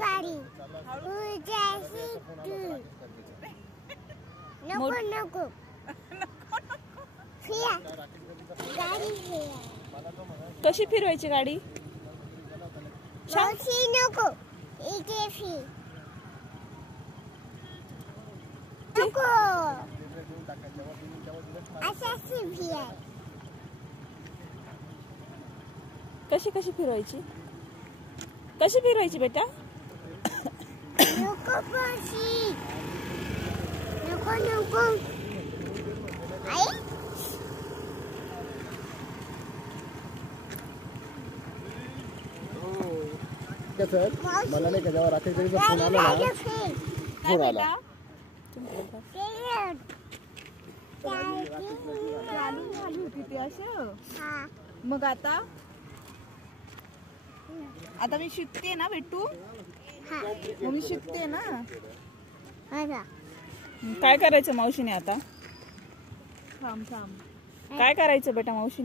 गाडी नको नको कशी फिरवायची गाडी? नको इथे नको कशी कशी फिरवायची? कशी फिरवायची बेटा? नको नको नको आई मला नाही का जेव्हा रात्रीचा फोन आला ना, फोन आला मग आता मी शिकते ना बेटू, मग मी शिकते ना. काय करायचं मावशीने आता? थांब थांब, काय करायचं बेटा मावशीने?